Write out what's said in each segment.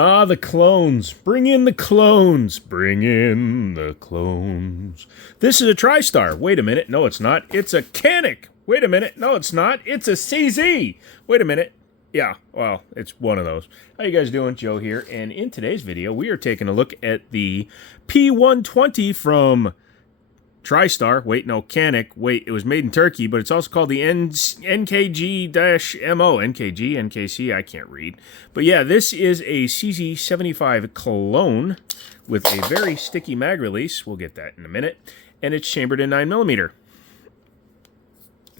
Ah, the clones. Bring in the clones. Bring in the clones. This is a TriStar. Wait a minute. No, it's not. It's a Canik. Wait a minute. No, it's not. It's a CZ. Wait a minute. Yeah, well, it's one of those. How you guys doing? Joe here. And in today's video, we are taking a look at the P120 from TriStar. Wait, no, Canik. Wait, it was made in Turkey, but it's also called the NKG-MO. NKG, NKC, I can't read. But yeah, this is a CZ75 clone with a very sticky mag release. We'll get that in a minute. And it's chambered in 9mm.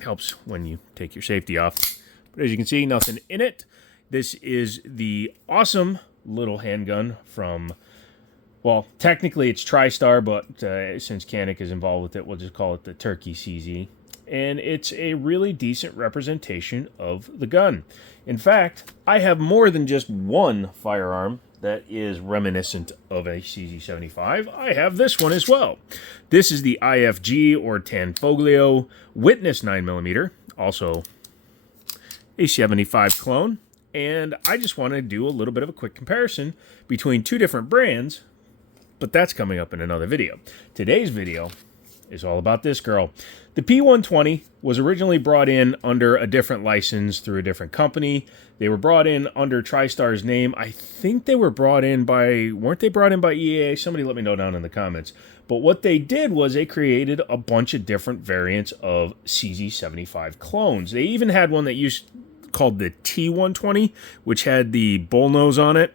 Helps when you take your safety off. But as you can see, nothing in it. This is the awesome little handgun from... well, technically it's TriStar, but since Canik is involved with it, we'll just call it the Turkey CZ. And it's a really decent representation of the gun. In fact, I have more than just one firearm that is reminiscent of a CZ75. I have this one as well. This is the IFG or Tanfoglio Witness 9mm, also a 75 clone. And I just want to do a little bit of a quick comparison between two different brands, but that's coming up in another video. Today's video is all about this girl. The P120 was originally brought in under a different license through a different company. They were brought in under TriStar's name. I think they were brought in by, weren't they brought in by EAA? Somebody let me know down in the comments. But what they did was they created a bunch of different variants of CZ75 clones. They even had one that used called the T120, which had the bullnose on it.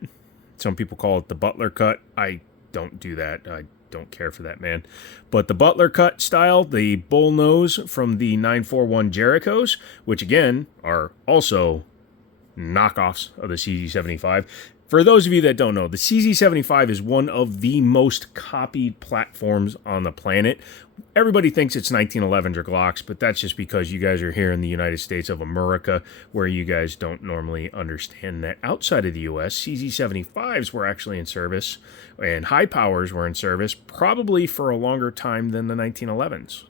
Some people call it the Butler cut. I don't do that. I don't care for that, man. But the Butler cut style, the bull nose from the 941 Jerichos, which again are also knockoffs of the CZ75. For those of you that don't know, the CZ75 is one of the most copied platforms on the planet. Everybody thinks it's 1911s or Glocks, but that's just because you guys are here in the United States of America, where you guys don't normally understand that outside of the U.S., CZ75s were actually in service, and high powers were in service probably for a longer time than the 1911s.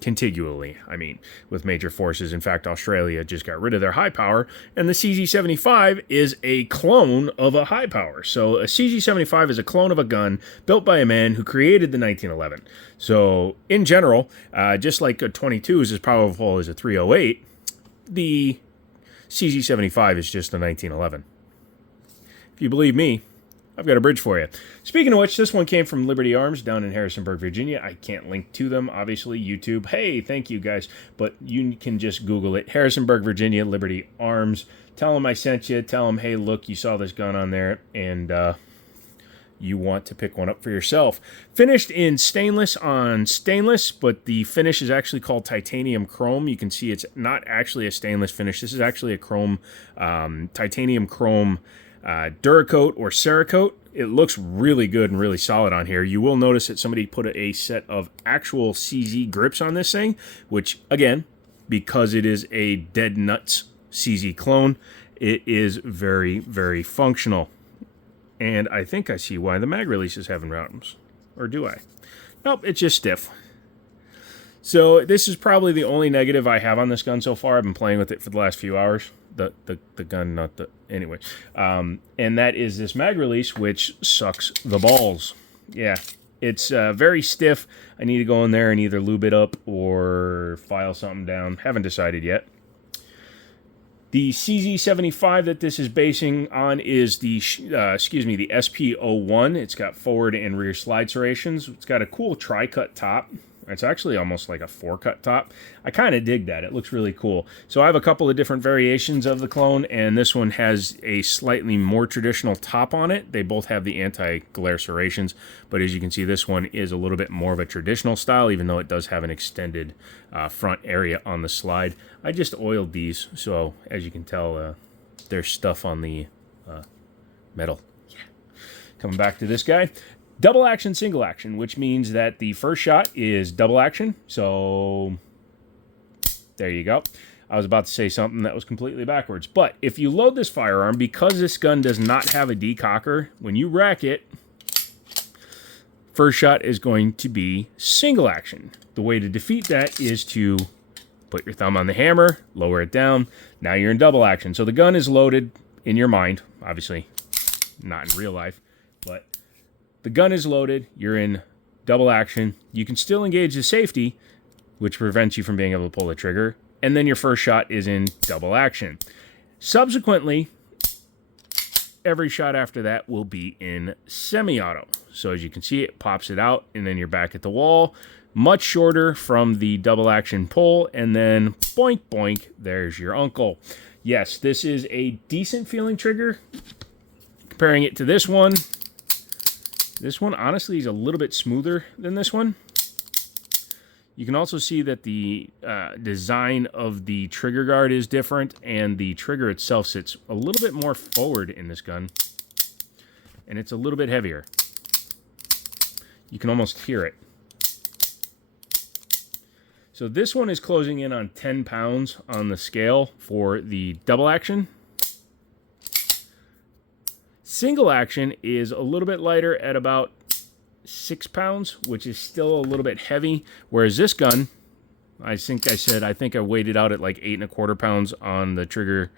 Contiguously, I mean, with major forces. In fact, Australia just got rid of their high power, and the CZ75 is a clone of a high power. So a CZ75 is a clone of a gun built by a man who created the 1911. So in general, just like a 22 is as powerful as a 308, the CZ75 is just a 1911. If you believe me, I've got a bridge for you. Speaking of which, this one came from Liberty Arms down in Harrisonburg, Virginia. I can't link to them, obviously, YouTube. Hey, thank you guys. But you can just Google it. Harrisonburg, Virginia, Liberty Arms. Tell them I sent you. Tell them, hey, look, you saw this gun on there, and you want to pick one up for yourself. Finished in stainless on stainless, but the finish is actually called titanium chrome. You can see it's not actually a stainless finish. This is actually a chrome, titanium chrome Duracoat or Cerakote. It looks really good and really solid on here. You will notice that somebody put a set of actual CZ grips on this thing, which, again, because it is a dead nuts CZ clone, it is very, very functional. And I think I see why the mag release is having problems. Or do I? Nope, it's just stiff. So this is probably the only negative I have on this gun so far. I've been playing with it for the last few hours. The gun, not the... Anyway. And that is this mag release, which sucks the balls. Yeah, it's very stiff. I need to go in there and either lube it up or file something down. Haven't decided yet. The CZ75 that this is basing on is the, the SP01. It's got forward and rear slide serrations. It's got a cool tri-cut top. It's actually almost like a 4-cut top. I kind of dig that. It looks really cool. So I have a couple of different variations of the clone, and this one has a slightly more traditional top on it. They both have the anti-glare serrations, but as you can see, this one is a little bit more of a traditional style, even though it does have an extended front area on the slide. I just oiled these, so as you can tell, there's stuff on the metal. Yeah. Coming back to this guy. Double action, single action, which means that the first shot is double action. So there you go. I was about to say something that was completely backwards. But if you load this firearm, because this gun does not have a decocker, when you rack it, first shot is going to be single action. The way to defeat that is to put your thumb on the hammer, lower it down. Now you're in double action. So the gun is loaded in your mind, obviously. not in real life. But the gun is loaded. You're in double action. You can still engage the safety, which prevents you from being able to pull the trigger. And then your first shot is in double action. Subsequently, every shot after that will be in semi-auto. So as you can see, it pops it out, and then you're back at the wall. Much shorter from the double action pull, and then boink, boink, there's your uncle. Yes, this is a decent feeling trigger. Comparing it to this one honestly is a little bit smoother than this one. You can also see that the design of the trigger guard is different, and the trigger itself sits a little bit more forward in this gun, and it's a little bit heavier. You can almost hear it. So this one is closing in on 10 pounds on the scale for the double action. Single action is a little bit lighter at about 6 pounds, which is still a little bit heavy. Whereas this gun, I think I weighed it out at like 8.25 pounds on the trigger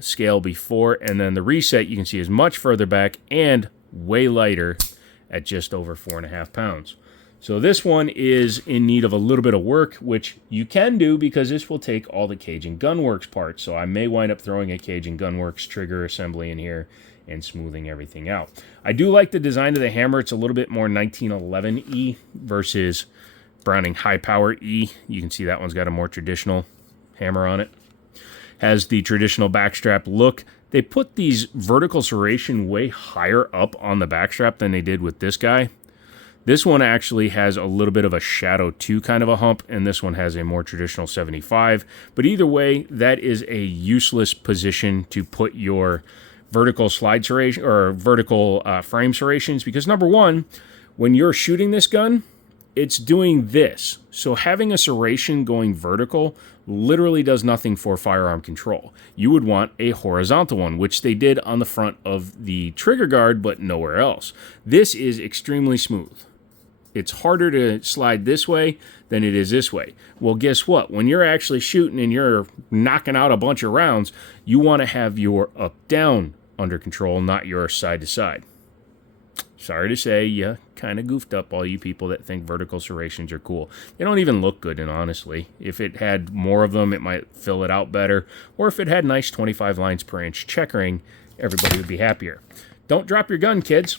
scale before. And then the reset, you can see, is much further back and way lighter at just over 4.5 pounds. So this one is in need of a little bit of work, which you can do because this will take all the Cage and Gunworks parts. So I may wind up throwing a Cage and Gunworks trigger assembly in here and smoothing everything out. I do like the design of the hammer. It's a little bit more 1911E versus Browning High Power E. You can see that one's got a more traditional hammer on it. Has the traditional backstrap look. They put these vertical serration way higher up on the backstrap than they did with this guy. This one actually has a little bit of a Shadow 2 kind of a hump, and this one has a more traditional 75. But either way, that is a useless position to put your vertical slide serration or vertical frame serrations, because number one, when you're shooting this gun, it's doing this. So having a serration going vertical literally does nothing for firearm control. You would want a horizontal one, which they did on the front of the trigger guard, but nowhere else. This is extremely smooth. It's harder to slide this way than it is this way. Well, guess what? When you're actually shooting and you're knocking out a bunch of rounds, you want to have your up-down under control, not your side-to-side. Sorry to say, you kind of goofed up, all you people that think vertical serrations are cool. They don't even look good, and honestly, if it had more of them, it might fill it out better. Or if it had nice 25 lines per inch checkering, everybody would be happier. Don't drop your gun, kids.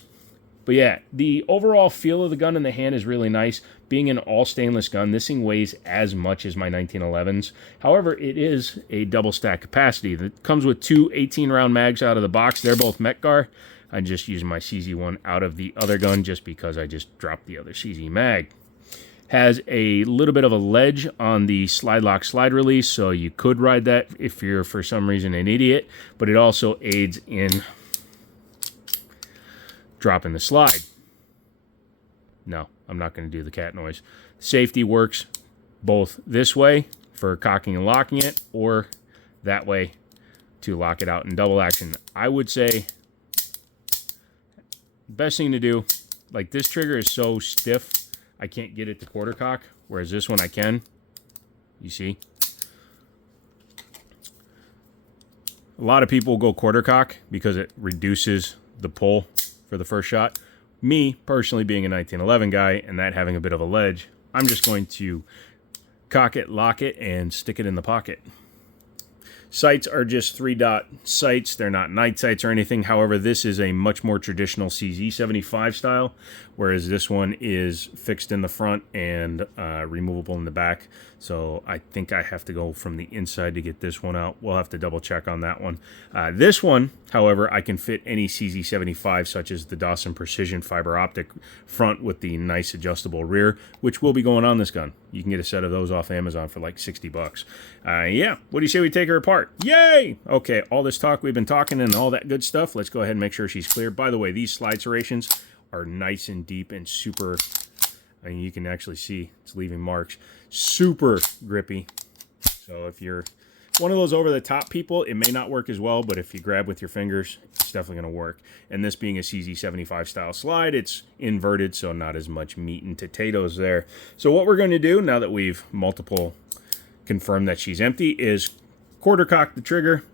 But yeah, the overall feel of the gun in the hand is really nice. Being an all stainless gun, this thing weighs as much as my 1911s. However, it is a double stack capacity. That comes with two 18-round mags out of the box. They're both Metgar. I'm just using my CZ one out of the other gun just because I just dropped the other CZ mag. Has a little bit of a ledge on the slide lock slide release, so you could ride that if you're for some reason an idiot, but it also aids in dropping the slide. No, I'm not going to do the cat noise. Safety works both this way for cocking and locking it, or that way to lock it out in double action. I would say best thing to do, like this trigger is so stiff, I can't get it to quarter cock, whereas this one I can. You see? A lot of people go quarter cock because it reduces the pull for the first shot. Me, personally, being a 1911 guy and that having a bit of a ledge, I'm just going to cock it, lock it, and stick it in the pocket. Sights are just 3-dot sights. They're not night sights or anything. However, this is a much more traditional CZ75 style, whereas this one is fixed in the front and removable in the back. So I think I have to go from the inside to get this one out. We'll have to double check on that one. This one, however, I can fit any CZ75, such as the Dawson Precision fiber optic front with the nice adjustable rear, which will be going on this gun. You can get a set of those off Amazon for like $60. Yeah, what do you say we take her apart? Yay! Okay, all this talk we've been talking and all that good stuff, let's go ahead and make sure she's clear. By the way, these slide serrations are nice and deep and super, I mean, you can actually see it's leaving marks. Super grippy. So if you're one of those over-the-top people, it may not work as well, but if you grab with your fingers, it's definitely going to work. And this being a CZ75 style slide, it's inverted, so not as much meat and potatoes there. So what we're going to do, now that we've confirmed that she's empty, is quarter cock the trigger,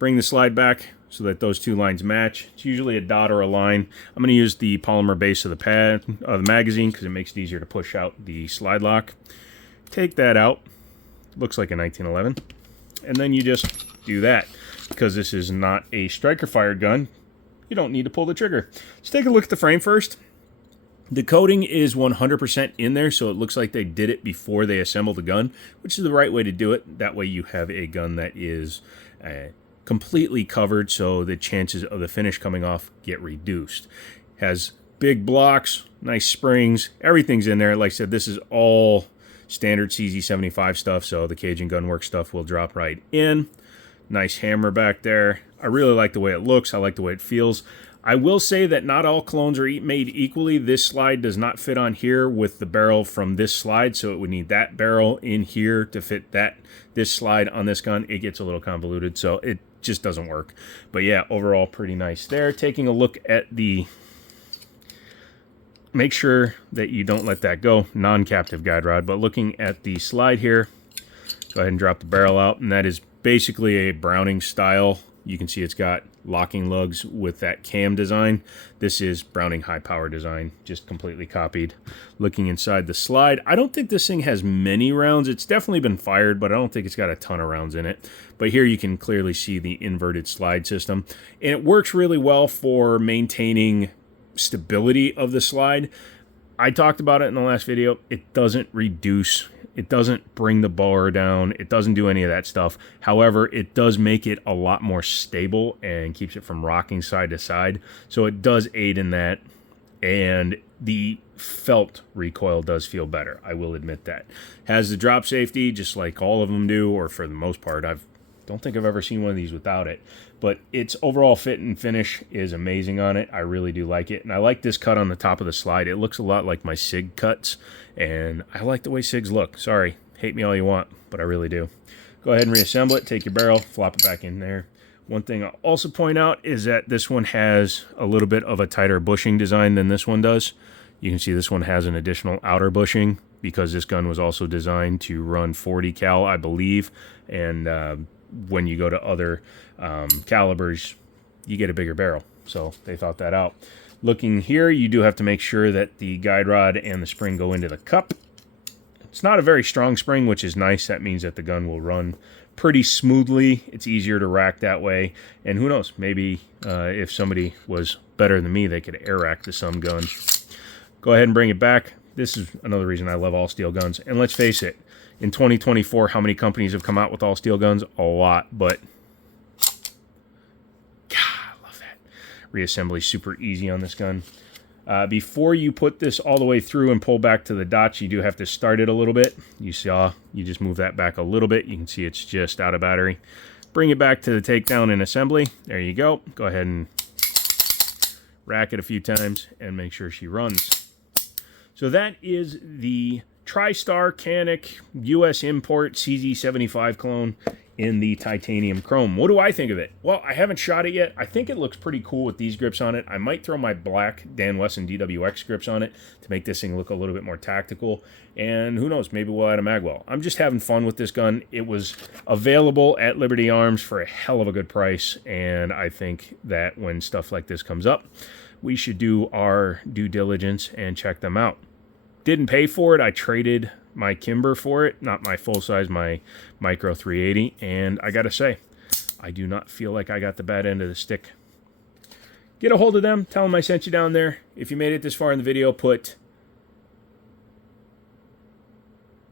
bring the slide back so that those two lines match. It's usually a dot or a line. I'm going to use the polymer base of the pad of the magazine because it makes it easier to push out the slide lock. Take that out. Looks like a 1911. And then you just do that. Because this is not a striker fired gun, you don't need to pull the trigger. Let's take a look at the frame first. The coating is 100% in there, so it looks like they did it before they assembled the gun, which is the right way to do it. That way you have a gun that is completely covered, so the chances of the finish coming off get reduced. Has big blocks, nice springs, everything's in there. Like I said, this is all standard CZ75 stuff, so the Cajun Gunworks stuff will drop right in. Nice hammer back there. I really like the way it looks. I like the way it feels. I will say that not all clones are made equally. This slide does not fit on here with the barrel from this slide, so it would need that barrel in here to fit this slide on this gun. It gets a little convoluted, so it just doesn't work. But yeah, overall pretty nice there. Taking a look at the... Make sure that you don't let that go, non-captive guide rod. But looking at the slide here, go ahead and drop the barrel out, and that is basically a Browning style. You can see it's got locking lugs with that cam design. This is Browning high power design, just completely copied. Looking inside the slide, I don't think this thing has many rounds. It's definitely been fired, but I don't think it's got a ton of rounds in it. But here you can clearly see the inverted slide system, and it works really well for maintaining stability of the slide. I talked about it in the last video. It doesn't reduce, it doesn't bring the bar down, it doesn't do any of that stuff. However, it does make it a lot more stable and keeps it from rocking side to side. So it does aid in that, and the felt recoil does feel better. I will admit that. Has the drop safety, just like all of them do, or for the most part. Don't think I've ever seen one of these without it. But its overall fit and finish is amazing on it. I really do like it. And I like this cut on the top of the slide. It looks a lot like my SIG cuts. And I like the way SIGs look. Sorry, hate me all you want, but I really do. Go ahead and reassemble it. Take your barrel, flop it back in there. One thing I'll also point out is that this one has a little bit of a tighter bushing design than this one does. You can see this one has an additional outer bushing because this gun was also designed to run 40 cal, I believe. And when you go to other calibers, you get a bigger barrel. So they thought that out. Looking here, you do have to make sure that the guide rod and the spring go into the cup. It's not a very strong spring, which is nice. That means that the gun will run pretty smoothly. It's easier to rack that way. And who knows, maybe if somebody was better than me, they could air rack the some gun. Go ahead and bring it back. This is another reason I love all steel guns. And let's face it, in 2024, how many companies have come out with all steel guns? A lot, but God, I love that. Reassembly super easy on this gun. Before you put this all the way through and pull back to the dots, you do have to start it a little bit. You saw, you just move that back a little bit. You can see it's just out of battery. Bring it back to the takedown and assembly. There you go. Go ahead and rack it a few times and make sure she runs. So that is the TriStar Canik US import CZ75 clone in the titanium chrome. What do I think of it? Well, I haven't shot it yet. I think it looks pretty cool with these grips on it. I might throw my black Dan Wesson DWX grips on it to make this thing look a little bit more tactical. And who knows, maybe we'll add a magwell. I'm just having fun with this gun. It was available at Liberty Arms for a hell of a good price, and I think that when stuff like this comes up, we should do our due diligence and check them out. Didn't pay for it. I traded my Kimber for it, not my full size, my micro 380, and I gotta say, I do not feel like I got the bad end of the stick. Get a hold of them, tell them I sent you down there. If you made it this far in the video, put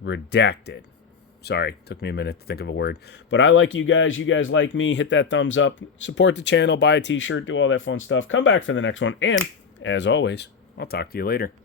redacted. Sorry, took me a minute to think of a word. But I like you guys like me. Hit that thumbs up, support the channel, buy a t-shirt, do all that fun stuff. Come back for the next one, and as always, I'll talk to you later.